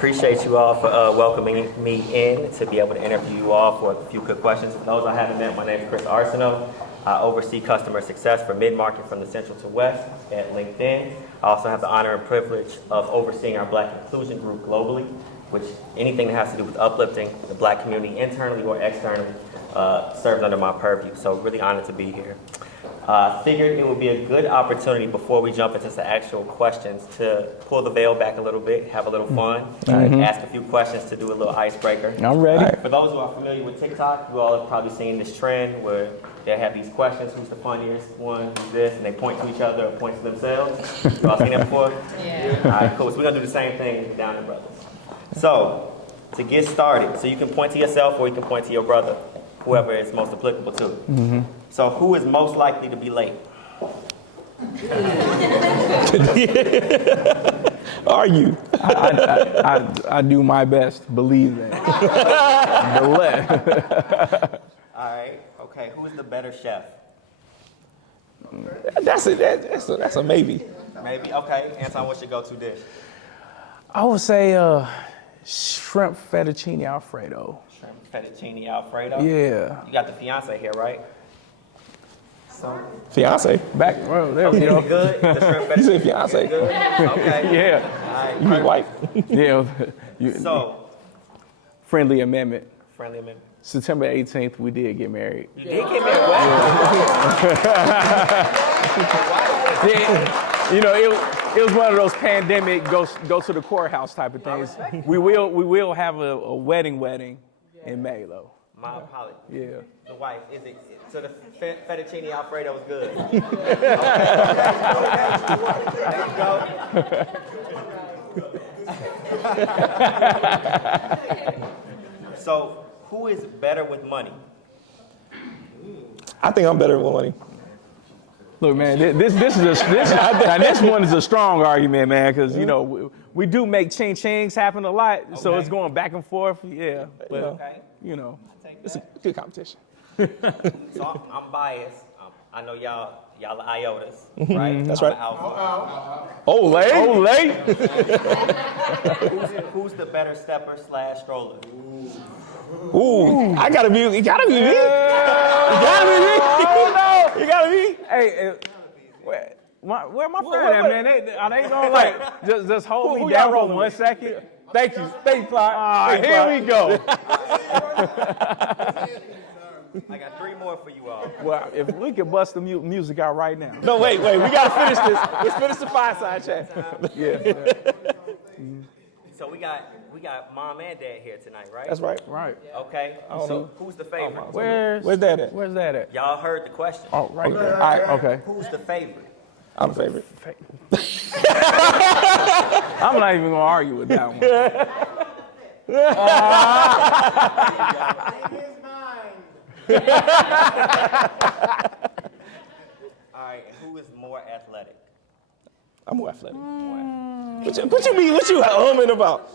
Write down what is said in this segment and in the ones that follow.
Appreciate you all for welcoming me in to be able to interview you all for a few quick questions. For those I haven't met, my name is Chris Arsenault. I oversee customer success for mid-market from the Central to West at LinkedIn. I also have the honor and privilege of overseeing our Black Inclusion Group globally, which anything that has to do with uplifting the Black community internally or externally serves under my purview. So really honored to be here. Figured it would be a good opportunity before we jump into some actual questions to pull the veil back a little bit, have a little fun, ask a few questions to do a little icebreaker. I'm ready. Right. For those who are familiar with TikTok, you all have probably seen this trend where they have these questions, who's the funniest one, who's this, and they point to each other or point to themselves. You all seen that before? Yeah. All right, cool. So we're going to do the same thing down in Brothers. So, to get started, so you can point to yourself or you can point to your brother, whoever is most applicable to. So who is most likely to be late? Are you? I do my best, believe that. All right, okay, who is the better chef? That's a maybe. Maybe, okay. Anton, what's your go-to dish? I would say shrimp fettuccine Alfredo. Shrimp fettuccine Alfredo? Yeah. You got the fiance here, right? So, Fiance? Back, well, there we go. good? The shrimp fettuccine? You said fiance. Good? Okay. Yeah. All right, You mean wife? Yeah. So, Friendly amendment. friendly amendment. September 18th, we did get married. You did get married? Wow. Yeah, you know, it was one of those pandemic go to the courthouse type of things. We will have a wedding in May though. My apologies. Yeah. The wife, is it? So the fettuccine Alfredo was good. There you go. So, who is better with money? I think I'm better with money. Look, man, this one is a strong argument, man, because you know we do make ching-chings happen a lot, so it's going back and forth. Yeah, but Okay. you know, It's a good competition. So I'm biased. I know y'all are IOTAs, right? That's I'm right. an alpha. Olay. Who's the better stepper / stroller? Ooh, it gotta be me. It gotta be me. You gotta be. Hey, where my friend at, man? Are they gonna like just hold me down for 1 second? Thank you, Clyde. Here we go. I got 3 more for you all. Well, if we could bust the music out right now. No, wait. We gotta finish this. Let's finish the Fireside chat. Yeah. So we got mom and dad here tonight, right? That's right. Right. Okay. don't So know. who's the favorite? Where's that at? Where's that at? Y'all heard the question. Oh, right there. All right. Okay. Who's the favorite? I'm the favorite. I'm not even gonna argue with that one. All right. Who is more athletic? I'm more athletic. What you mean? What you humming about?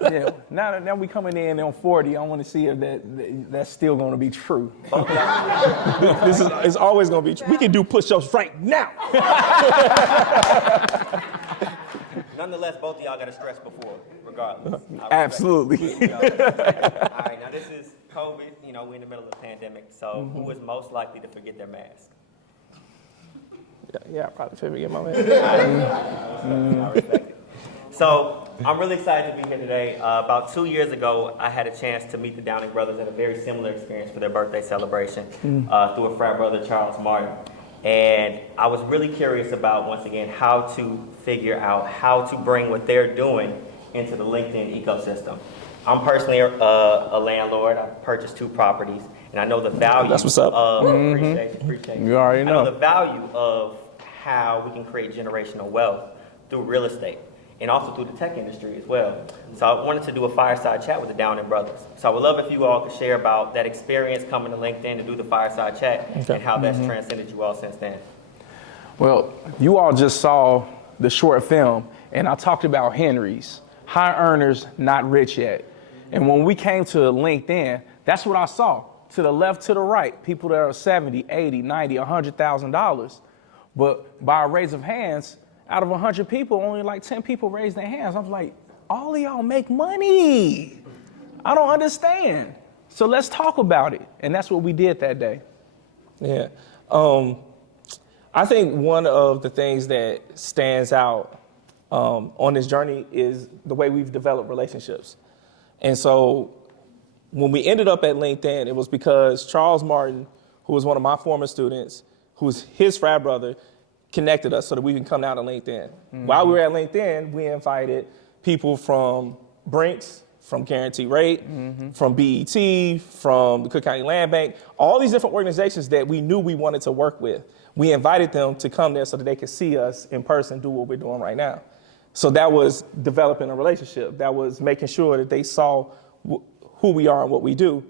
Yeah. Now we coming in on 40. I want to see if that's still gonna be true. It's always gonna be. We can do push-ups right now. Nonetheless, both of y'all got to stretch before, regardless. Absolutely. All right. Now this is COVID. You know, we're in the middle of a pandemic. So who is most likely to forget their mask? Yeah, I probably forget my man. I respect it. So I'm really excited to be here today. About 2 years ago, I had a chance to meet the Downing brothers at a very similar experience for their birthday celebration through a frat brother, Charles Martin. And I was really curious about, once again, how to figure out how to bring what they're doing into the LinkedIn ecosystem. I'm personally a landlord. I purchased 2 properties, and I know the value That's what's up. of, appreciate you. You already I know. know the value of how we can create generational wealth through real estate and also through the tech industry as well. So I wanted to do a fireside chat with the Downing brothers. So I would love if you all could share about that experience coming to LinkedIn to do the fireside chat and how that's transcended you all since then. Well, you all just saw the short film, and I talked about Henry's. High earners, not rich yet. And when we came to LinkedIn, that's what I saw. To the left, to the right, people that are 70, 80, 90, $100,000. But by a raise of hands, out of 100 people, only like 10 people raised their hands. I was like, all of y'all make money. I don't understand. So let's talk about it. And that's what we did that day. Yeah. I think one of the things that stands out on this journey is the way we've developed relationships. And so when we ended up at LinkedIn, it was because Charles Martin, who was one of my former students, who's his frat brother, connected us so that we can come down to LinkedIn. While we were at LinkedIn, we invited people from Brinks, from Guaranteed Rate, from BET, from the Cook County Land Bank, all these different organizations that we knew we wanted to work with. We invited them to come there so that they could see us in person, do what we're doing right now. So that was developing a relationship. That was making sure that they saw who we are and what we do.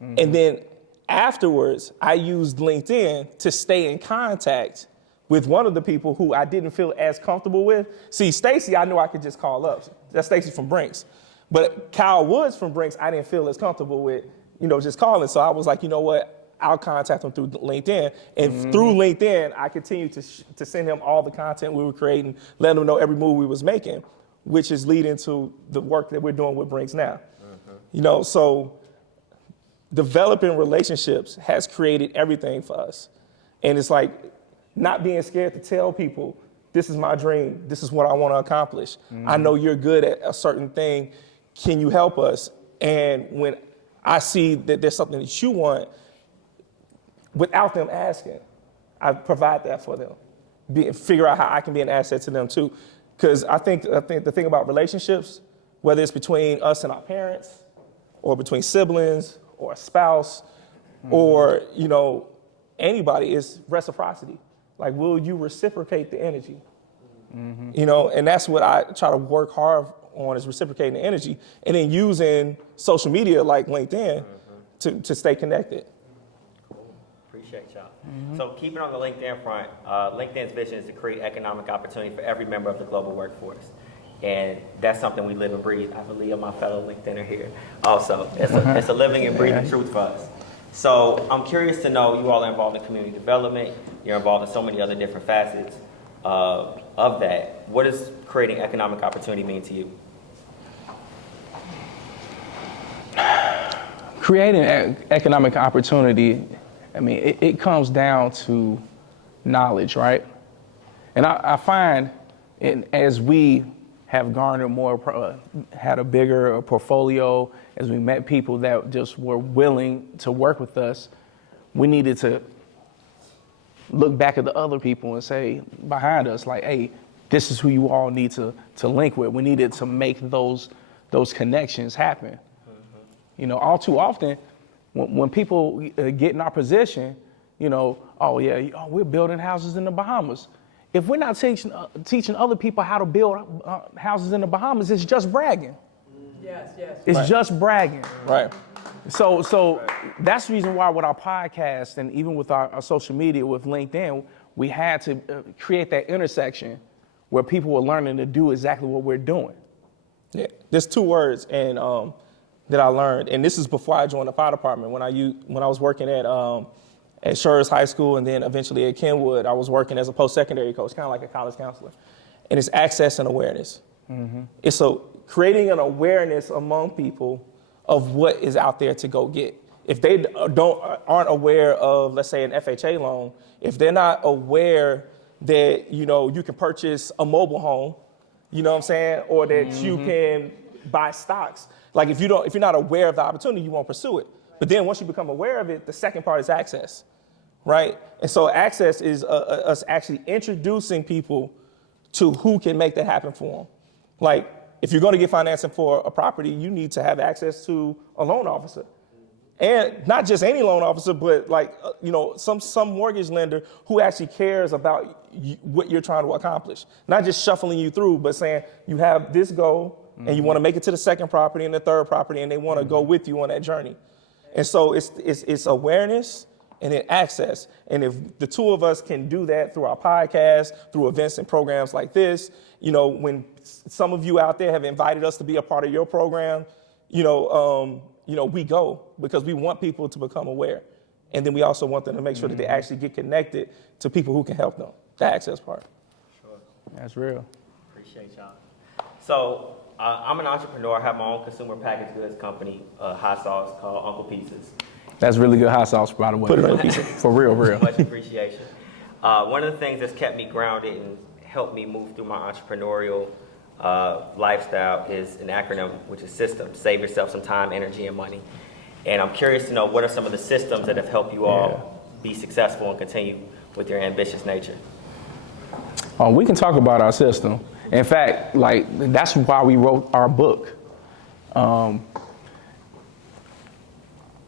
And then afterwards, I used LinkedIn to stay in contact with one of the people who I didn't feel as comfortable with. See, Stacy, I knew I could just call up. That's Stacy from Brinks. But Kyle Woods from Brinks, I didn't feel as comfortable with, just calling. So I was like, you know what? I'll contact him through LinkedIn. And through LinkedIn, I continued to send him all the content we were creating, letting him know every move we was making, which is leading to the work that we're doing with Brinks now. So developing relationships has created everything for us. And it's like not being scared to tell people, this is my dream. This is what I want to accomplish. I know you're good at a certain thing. Can you help us? And when I see that there's something that you want, without them asking, I provide that for them. Figure out how I can be an asset to them too. Because I think the thing about relationships, whether it's between us and our parents, or between siblings, or a spouse, or anybody, is reciprocity. Like, will you reciprocate the energy? And that's what I try to work hard on, is reciprocating the energy, and then using social media like LinkedIn to stay connected. Appreciate y'all. So keeping on the LinkedIn front, LinkedIn's vision is to create economic opportunity for every member of the global workforce. And that's something we live and breathe. I believe my fellow LinkedIner here also. It's a living and breathing truth for us. So I'm curious to know, you all are involved in community development. You're involved in so many other different facets of that. What does creating economic opportunity mean to you? Creating economic opportunity, I mean, it comes down to knowledge, right? And I find as we have garnered more, had a bigger portfolio, as we met people that just were willing to work with us, we needed to look back at the other people and say behind us, like, hey, this is who you all need to link with. We needed to make those connections happen. All too often, when people get in our position, we're building houses in the Bahamas. If we're not teaching other people how to build houses in the Bahamas, it's just bragging. Yes. It's just bragging. Right. So that's the reason why with our podcast and even with our social media with LinkedIn, we had to create that intersection where people were learning to do exactly what we're doing. Yeah, there's two words that I learned, and this is before I joined the fire department. When I was working at Schurz High School and then eventually at Kenwood, I was working as a post-secondary coach, kind of like a college counselor. And it's access and awareness. It's creating an awareness among people of what is out there to go get. If they aren't aware of, let's say, an FHA loan, if they're not aware that you can purchase a mobile home, or that you can buy stocks. Like if you're not aware of the opportunity, you won't pursue it. But then once you become aware of it, the second part is access, right? And so access is us actually introducing people to who can make that happen for them. Like if you're going to get financing for a property, you need to have access to a loan officer. And not just any loan officer, but some mortgage lender who actually cares about what you're trying to accomplish. Not just shuffling you through, but saying you have this goal and you want to make it to the second property and the third property, and they want to go with you on that journey. And so it's awareness and then access. And if the two of us can do that through our podcast, through events and programs like this, when some of you out there have invited us to be a part of your program, we go because we want people to become aware. And then we also want them to make sure that they actually get connected to people who can help them. The access part. Sure. That's real. Appreciate y'all. So I'm an entrepreneur. I have my own consumer packaged goods company, hot sauce called Uncle Pieces. That's really good hot sauce, by the way. Put it on a pizza. For real. Much appreciation. One of the things that's kept me grounded and helped me move through my entrepreneurial lifestyle is an acronym, which is SYSTEM. Save yourself some time, energy, and money. And I'm curious to know, what are some of the systems that have helped you all be successful and continue with your ambitious nature? We can talk about our system. In fact, like, that's why we wrote our book.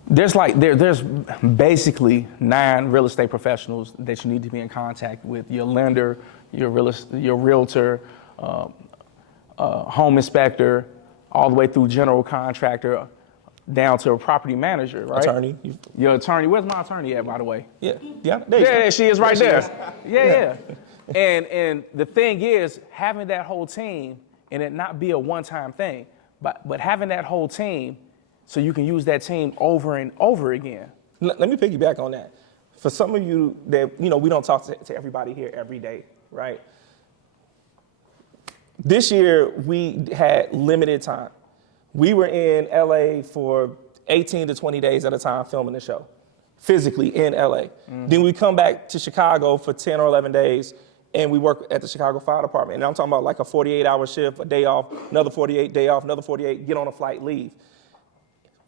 There's basically 9 real estate professionals that you need to be in contact with: your lender, your realtor, home inspector, all the way through general contractor, down to a property manager, right? Attorney. Your attorney. Where's my attorney at, by the way? Yeah. There you go. Yeah, she is right There there. she Yeah. And the thing is, having that whole team, and it not be a one-time thing, but having that whole team so you can use that team over and over again. Let me piggyback on that. For some of you that, we don't talk to everybody here every day, right? This year, we had limited time. We were in LA for 18 to 20 days at a time filming the show, physically in LA. Then we come back to Chicago for 10 or 11 days, and we work at the Chicago Fire Department. And I'm talking about like a 48-hour shift, a day off, another 48, day off, another 48, get on a flight, leave.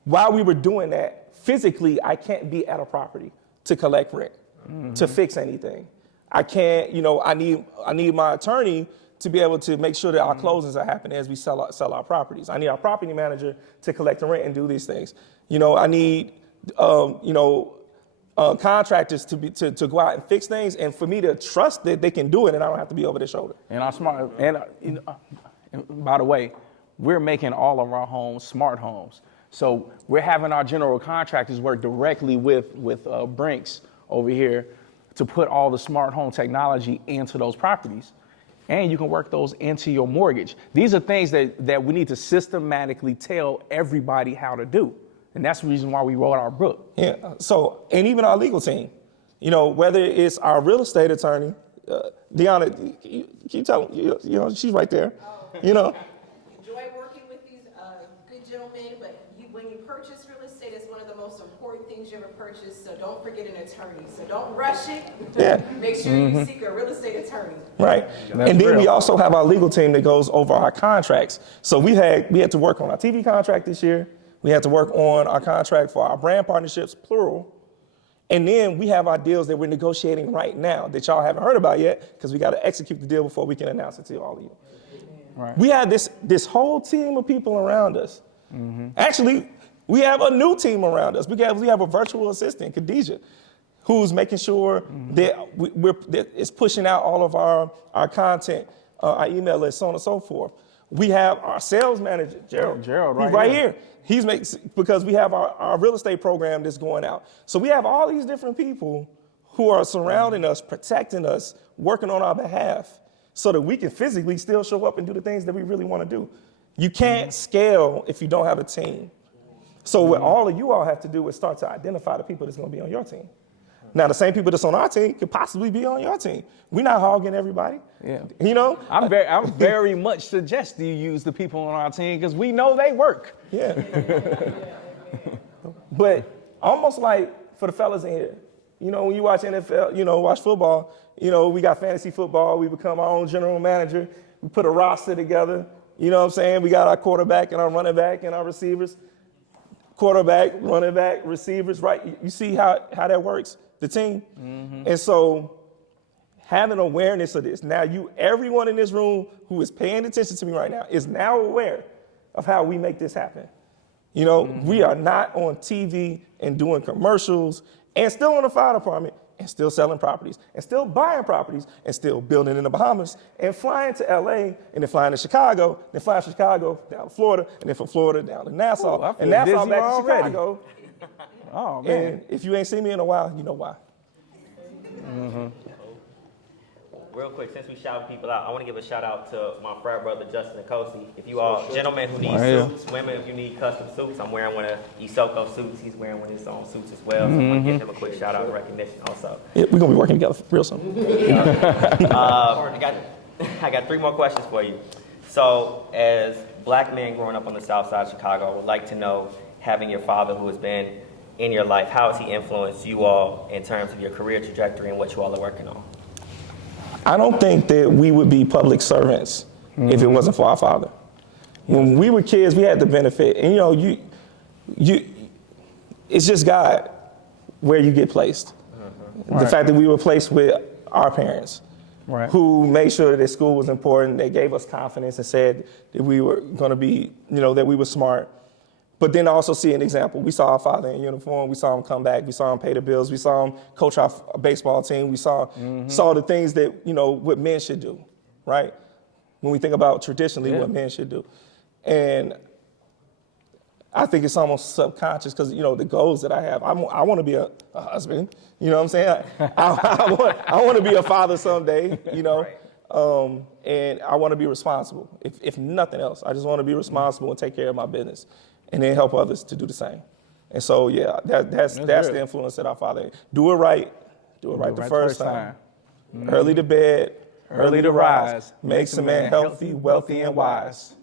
While we were doing that, physically, I can't be at a property to collect rent, to fix anything. I can't, I need my attorney to be able to make sure that our closings are happening as we sell our properties. I need our property manager to collect the rent and do these things. I need, contractors to go out and fix things, and for me to trust that they can do it and I don't have to be over their shoulder. And our smart, and by the way, we're making all of our homes smart homes. So we're having our general contractors work directly with Brinks over here to put all the smart home technology into those properties. And you can work those into your mortgage. These are things that we need to systematically tell everybody how to do. And that's the reason why we wrote our book. Yeah. So, and even our legal team, whether it's our real estate attorney, Deanna, keep telling, she's right there, Enjoy working with these good gentlemen, but when you purchase real estate, it's one of the most important things you ever purchase, so don't forget an attorney. So don't rush it. Yeah. Make sure you seek a real estate attorney. Right. That's and then real. we also have our legal team that goes over our contracts. So we had to work on our TV contract this year. We had to work on our contract for our brand partnerships, plural. And then we have our deals that we're negotiating right now that y'all haven't heard about yet, because we got to execute the deal before we can announce it to all of you. Right. We have this whole team of people around us. Actually, we have a new team around us. We have a virtual assistant, Khadijah, who's making sure that that it's pushing out all of our content, our email list, so on and so forth. We have our sales manager, Gerald. Gerald, He's right here. Because we have our real estate program that's going out. So we have all these different people who are surrounding us, protecting us, working on our behalf, so that we can physically still show up and do the things that we really want to do. You can't scale if you don't have a team. So what all of you all have to do is start to identify the people that's going to be on your team. Now, the same people that's on our team could possibly be on your team. We're not hogging everybody. Yeah. I'm I'm very much suggest you use the people on our team because we know they work. Yeah. But almost like for the fellas in here, when you watch NFL, watch football, we got fantasy football. We become our own general manager. We put a roster together. You know what I'm saying? We got our quarterback and our running back and our receivers. Quarterback, running back, receivers, right? You see how that works, the team? And so having awareness of this. Now everyone in this room who is paying attention to me right now is now aware of how we make this happen. We are not on TV and doing commercials and still on the fire department and still selling properties and still buying properties and still building in the Bahamas and flying to LA and then flying to Chicago, then flying from Chicago down to Florida, and then from Florida down to Nassau, I feel and Nassau dizzy back to already. Chicago. Oh, man. And if you ain't seen me in a while, you know why. Real quick, since we shout people out, I want to give a shout out to my frat brother, Justin Acosi. If you all gentlemen who need suits, women, if you need custom suits, I'm wearing one of Isoko suits. He's wearing one of his own suits as well. So I want to give him a quick shout out and recognition also. Yeah, we're going to be working together real soon. I got 3 more questions for you. So as black man growing up on the south side of Chicago, I would like to know, having your father who has been in your life, how has he influenced you all in terms of your career trajectory and what you all are working on? I don't think that we would be public servants if it wasn't for our father. When we were kids, we had the benefit, and it's just God where you get placed. The fact that we were placed with our parents, who made sure that school was important. They gave us confidence and said that we were going to be, that we were smart. But then also see an example. We saw our father in uniform. We saw him come back. We saw him pay the bills. We saw him coach our baseball team. We saw the things that, what men should do, right? When we think about traditionally what men should do. And I think it's almost subconscious because, the goals that I have, I want to be a husband, you know what I'm saying? I want to be a father someday, and I want to be responsible. If nothing else, I just want to be responsible and take care of my business and then help others to do the same. And so, that's the influence that our father had. Do it right the first time. Early to bed, early to rise, makes a man healthy, wealthy, and wise.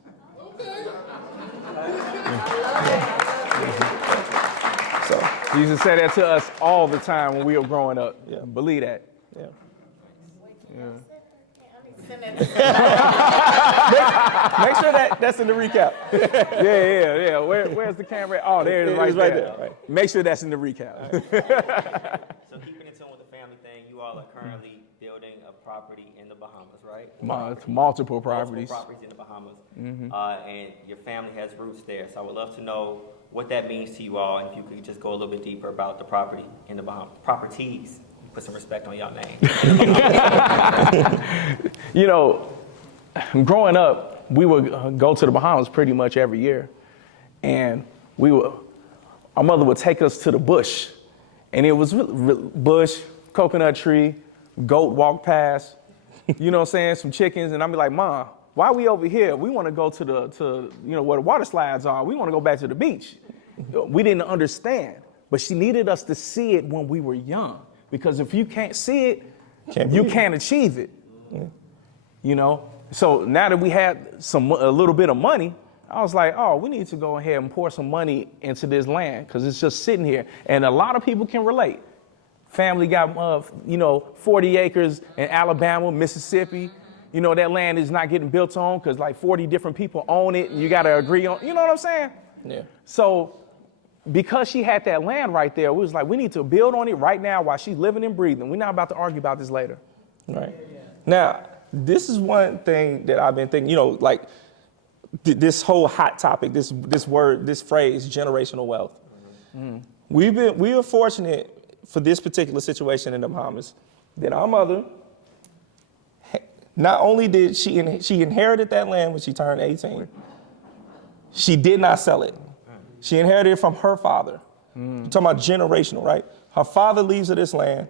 So He used to say that to us all the time when we were growing up. Yeah. Believe that. Yeah. Make sure that's in the recap. Yeah. Where's the camera? Oh, there it is right there. Right. Make sure that's in the recap. So keeping in tune with the family thing, you all are currently building a property in the Bahamas, right? Multiple properties. Multiple properties in the Bahamas. And your family has roots there. So I would love to know what that means to you all, and if you could just go a little bit deeper about the property in the Bahamas. Properties. Put some respect on y'all name. Growing up, we would go to the Bahamas pretty much every year. And our mother would take us to the bush. And it was bush, coconut tree, goat walk past, some chickens. And I'd be like, Mom, why are we over here? We want to go to where the water slides are. We want to go back to the beach. We didn't understand, but she needed us to see it when we were young. Because if you can't see it, you can't achieve it. Yeah. So now that we had a little bit of money, I was like, we need to go ahead and pour some money into this land because it's just sitting here. And a lot of people can relate. Family got, 40 acres in Alabama, Mississippi. That land is not getting built on because like 40 different people own it and you got to agree on, you know what I'm saying? Yeah. So because she had that land right there, we was like, we need to build on it right now while she's living and breathing. We're not about to argue about this later. Right. Now, this is one thing that I've been thinking, this whole hot topic, this phrase, generational wealth. We were fortunate for this particular situation in the Bahamas that our mother, not only did she inherited that land when she turned 18, she did not sell it. She inherited it from her father. You're talking about generational, right? Her father leaves her this land.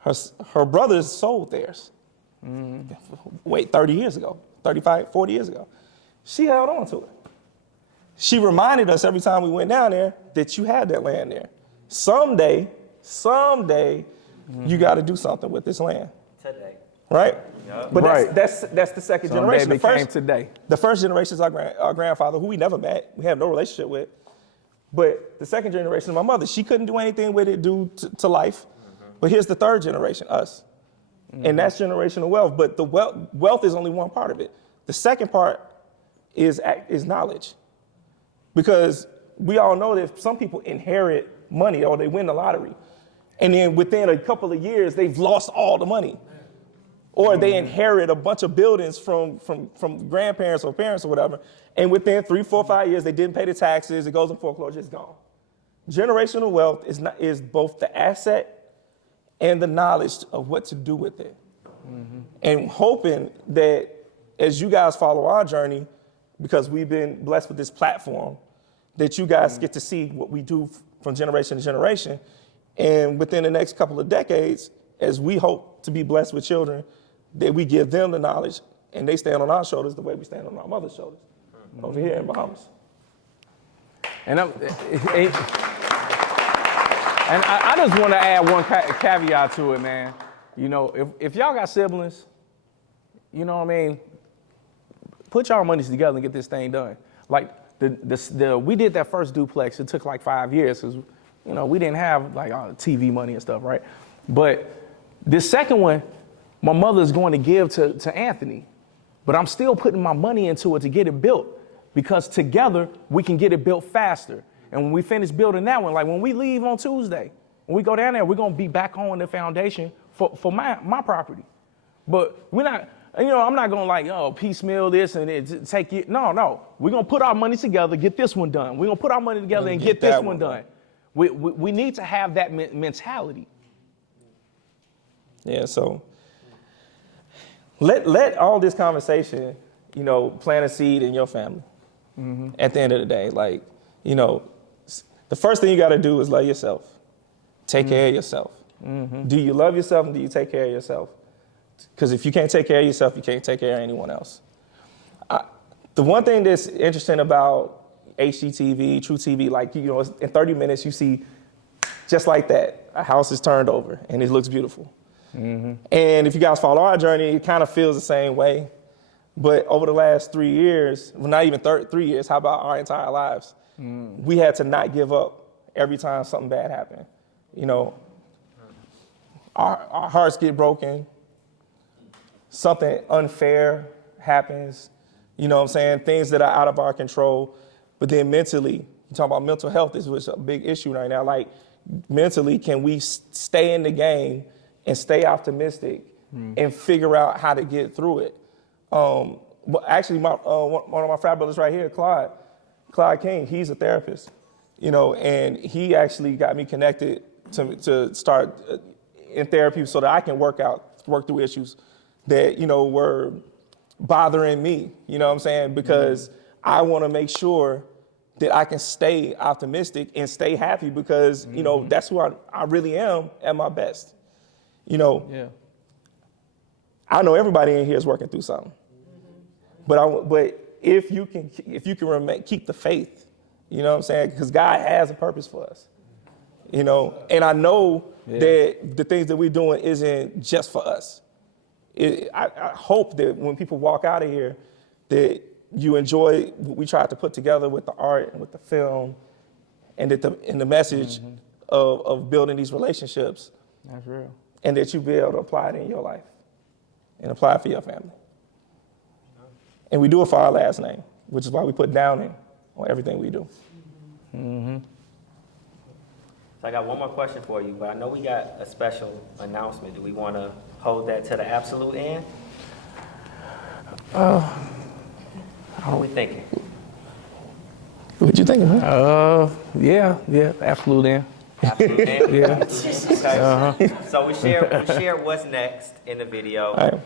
Her brothers sold theirs. 30 years ago, 35, 40 years ago. She held on to it. She reminded us every time we went down there that you had that land there. Someday, you got to do something with this land. Today. Right? Yep. But Right. that's the second generation. Today. The first generation is our grandfather, who we never met. We have no relationship with. But the second generation is my mother. She couldn't do anything with it due to life. But here's the third generation, us. And that's generational wealth. But the wealth is only one part of it. The second part is knowledge. Because we all know that some people inherit money or they win the lottery. And then within a couple of years, they've lost all the money. Or they inherit a bunch of buildings from grandparents or parents or whatever. And within 3, 4, 5 years, they didn't pay the taxes. It goes in foreclosure. It's gone. Generational wealth is both the asset and the knowledge of what to do with it. And hoping that as you guys follow our journey, because we've been blessed with this platform, that you guys get to see what we do from generation to generation. And within the next couple of decades, as we hope to be blessed with children, that we give them the knowledge and they stand on our shoulders the way we stand on our mother's shoulders over here in Bahamas. And I just want to add one caveat to it, man. If y'all got siblings, put y'all monies together and get this thing done. Like we did that first duplex. It took like 5 years because, we didn't have like TV money and stuff, right? But this second one, my mother's going to give to Anthony, but I'm still putting my money into it to get it built because together we can get it built faster. And when we finish building that one, like when we leave on Tuesday, when we go down there, we're going to be back on the foundation for my property. But we're not, I'm not going to piecemeal this and take it. No. We're going to put our money together, get this one done. We're going to put our money together and get this one done. We need to have that mentality. Yeah, so let all this conversation, plant a seed in your family. Mm-hmm. At the end of the day, the first thing you got to do is love yourself. Take care of yourself. Mm-hmm. Do you love yourself and do you take care of yourself? Because if you can't take care of yourself, you can't take care of anyone else. The one thing that's interesting about HGTV, True TV, in 30 minutes you see just like that, a house is turned over and it looks beautiful. Mm-hmm. And if you guys follow our journey, it kind of feels the same way. But over the last 3 years, well, not even 3 years, how about our entire lives? We had to not give up every time something bad happened. Our hearts get broken. Something unfair happens. Things that are out of our control. But then mentally, you talk about mental health, which is a big issue right now. Like mentally, can we stay in the game and stay optimistic and figure out how to get through it? But actually, one of my frat brothers right here, Clyde King, he's a therapist, and he actually got me connected to start in therapy so that I can work through issues that, were bothering me, because I want to make sure that I can stay optimistic and stay happy because, that's who I really am at my best. Yeah. I know everybody in here is working through something, but if you can keep the faith, because God has a purpose for us, and I know that the things that we're doing isn't just for us. I hope that when people walk out of here, that you enjoy what we tried to put together with the art and with the film, and the message of building these relationships. That's real. And that you be able to apply it in your life and apply it for your family. And we do it for our last name, which is why we put Downing on everything we do. Mm-hmm. So I got one more question for you, but I know we got a special announcement. Do we want to hold that to the absolute end? What are we thinking? What you thinking, huh? Yeah, absolute end. Absolute end? Yeah. Okay. Uh-huh. So we share what's next in the video. Right.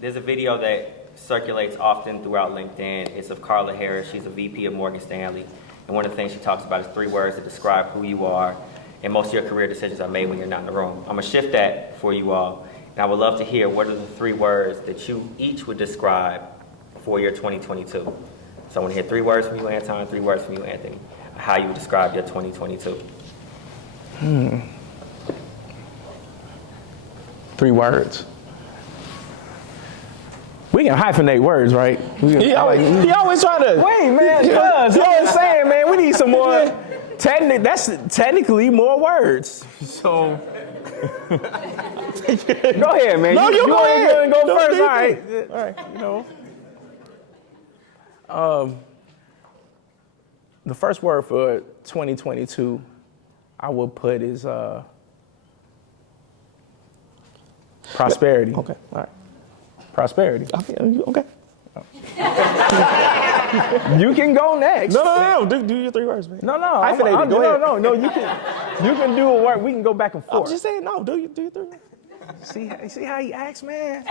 There's a video that circulates often throughout LinkedIn. It's of Carla Harris. She's a VP of Morgan Stanley. And one of the things she talks about is 3 words that describe who you are. And most of your career decisions are made when you're not in the room. I'm going to shift that for you all. And I would love to hear what are the 3 words that you each would describe for your 2022. So I want to hear 3 words from you, Anton, 3 words from you, Anthony, how you would describe your 2022. 3 words. We can hyphenate words, right? He always try to. Wait, man. You know what I'm saying, man? We need some more. That's technically more words. So. Go ahead, man. No, you go ahead. Go No, first. All right. The first word for 2022 I would put is prosperity. Okay. All right. Prosperity. Okay. You can go next. No. Do your 3 words, man. No. Hyphenate it. Go ahead. No. You can do a word. We can go back and forth. I'm just saying, no. Do your 3 words. See how he acts, man.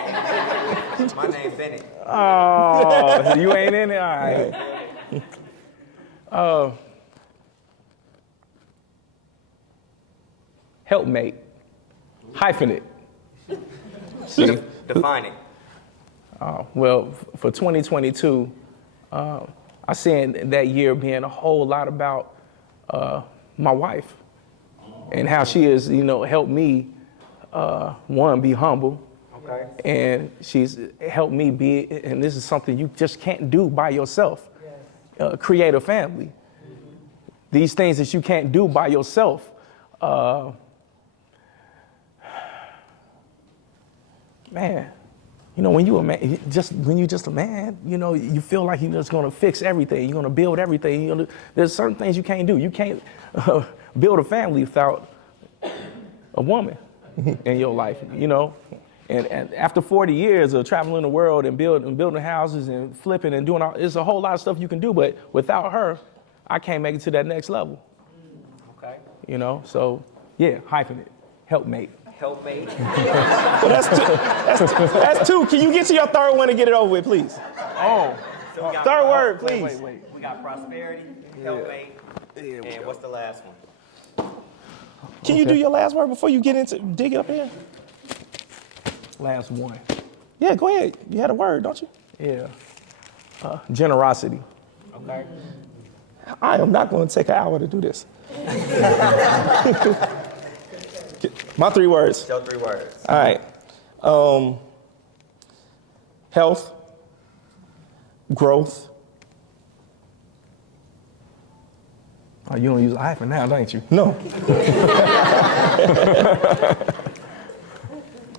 My name's Bennett. Oh, you ain't in it. All right. Helpmate. Hyphenate. Define it. Well, for 2022, I see that year being a whole lot about my wife and how she has, helped me, one, be humble, Okay. And she's helped me be, and this is something you just can't do by yourself, create a family. These things that you can't do by yourself. Man, you know, when you a man, when you just a man, you know, you feel like you're just gonna fix everything. You're gonna build everything. There's certain things you can't do. You can't build a family without a woman in your life, you know. And after 40 years of traveling the world and building houses and flipping and doing all, there's a whole lot of stuff you can do, but without her, I can't make it to that next level. Okay. You know, so yeah, hyphen it, helpmate. Helpmate. Well, that's two. Can you get to your third one and get it over with, please? Oh, So we got, Third word, please. wait. We got prosperity, helpmate, and what's the last one? Can you do your last word before you get into dig up here? Last one. Yeah, go ahead. You had a word, don't you? Yeah. Generosity. Okay. I am not going to take an hour to do this. My 3 words. Tell 3 words. All right. Health, growth. Oh, you don't use a hyphen now, don't you? No.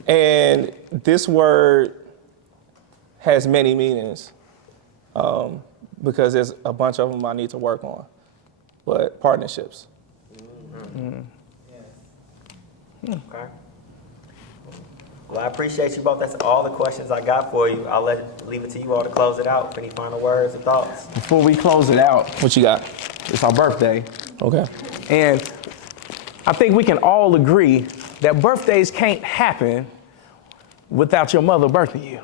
And this word has many meanings because there's a bunch of them I need to work on. But partnerships. Okay. Well, I appreciate you both. That's all the questions I got for you. I'll leave it to you all to close it out. Any final words or thoughts? Before we close it out, What you got? it's our birthday. Okay. And I think we can all agree that birthdays can't happen without your mother birthing you.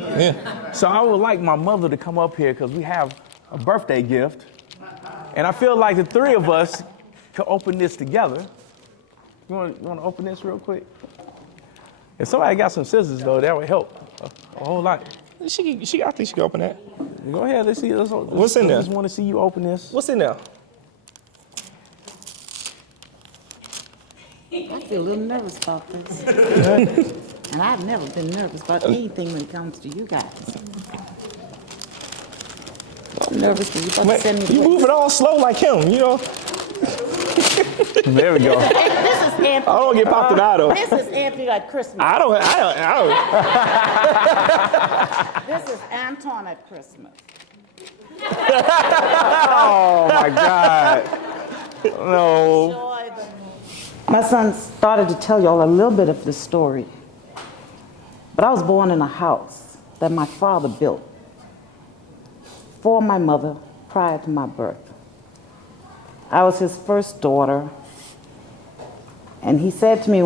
Yeah. So I would like my mother to come up here because we have a birthday gift. And I feel like the 3 of us could open this together. You want to open this real quick? If somebody got some scissors, though, that would help a whole lot. I think she can open that. Go ahead, let's see. What's in there? I just want to see you open this. What's in there? I feel a little nervous about this. And I've never been nervous about anything when it comes to you guys. I'm nervous when you're about to send me You move it all slow like him, you know? There we go. This is Anthony. I don't get popped in the eye, though. This is Anthony at Christmas. I don't. This is Anton at Christmas. Oh, my God. No. Joy the- My son started to tell y'all a little bit of the story. But I was born in a house that my father built for my mother prior to my birth. I was his first daughter, and he said to me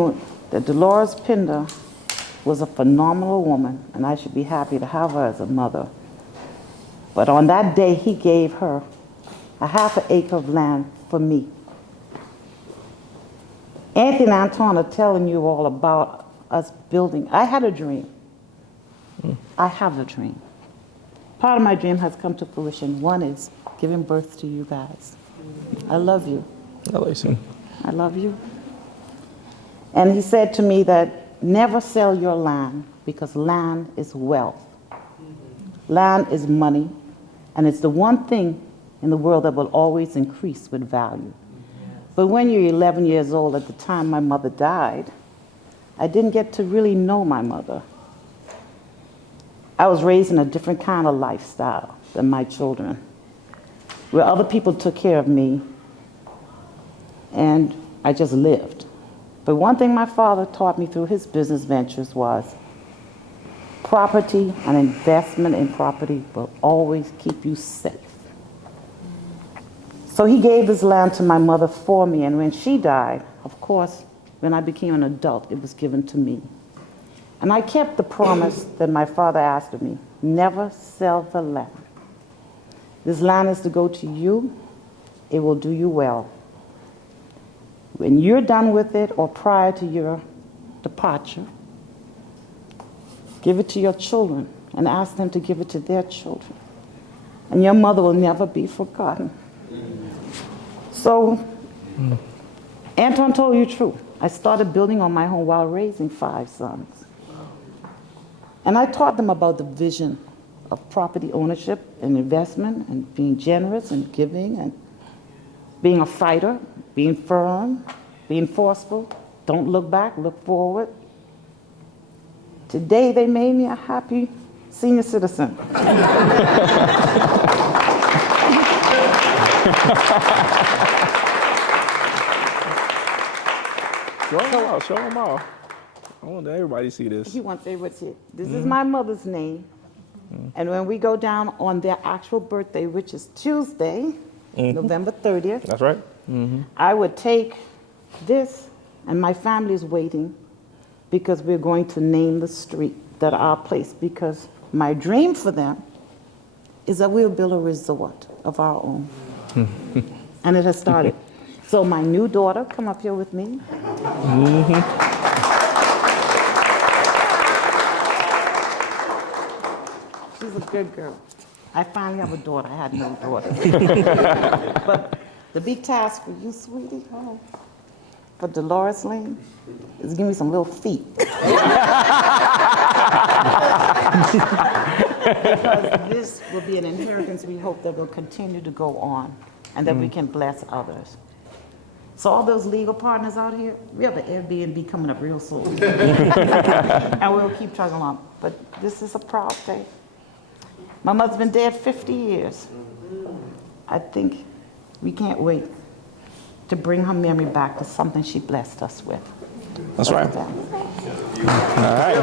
that Dolores Pinder was a phenomenal woman, and I should be happy to have her as a mother. But on that day, he gave her a half an acre of land for me. Anthony and Anton are telling you all about us building. I had a dream. I have a dream. Part of my dream has come to fruition. One is giving birth to you guys. I love you. I like you. I love you. And he said to me that never sell your land because land is wealth. Land is money, and it's the one thing in the world that will always increase with value. But when you're 11 years old, at the time my mother died, I didn't get to really know my mother. I was raised in a different kind of lifestyle than my children, where other people took care of me, and I just lived. But one thing my father taught me through his business ventures was property and investment in property will always keep you safe. So he gave his land to my mother for me, and when she died, of course, when I became an adult, it was given to me. And I kept the promise that my father asked of me, never sell the land. This land is to go to you, it will do you well. When you're done with it or prior to your departure, give it to your children and ask them to give it to their children. And your mother will never be forgotten. So, Anton told you true. I started building on my home while raising 5 sons. And I taught them about the vision of property ownership and investment and being generous and giving and being a fighter, being firm, being forceful. Don't look back, look forward. Today, they made me a happy senior citizen. Show them all. Show them all. I want everybody to see this. He wants everybody to see it. This is my mother's name. And when we go down on their actual birthday, which is Tuesday, November 30th, That's right. I would take this, and my family is waiting because we're going to name the street that our place, because my dream for them is that we'll build a resort of our own. And it has started. So my new daughter, come up here with me. She's a good girl. I finally have a daughter. I had no daughter. But the big task for you, sweetie, for Dolores Lane, is give me some little feet. Because this will be an inheritance we hope that will continue to go on and that we can bless others. So all those legal partners out here, we have an Airbnb coming up real soon. And we'll keep trucking along. But this is a proud day. My mother's been dead 50 years. I think we can't wait to bring her memory back to something she blessed us with. That's right. All All right.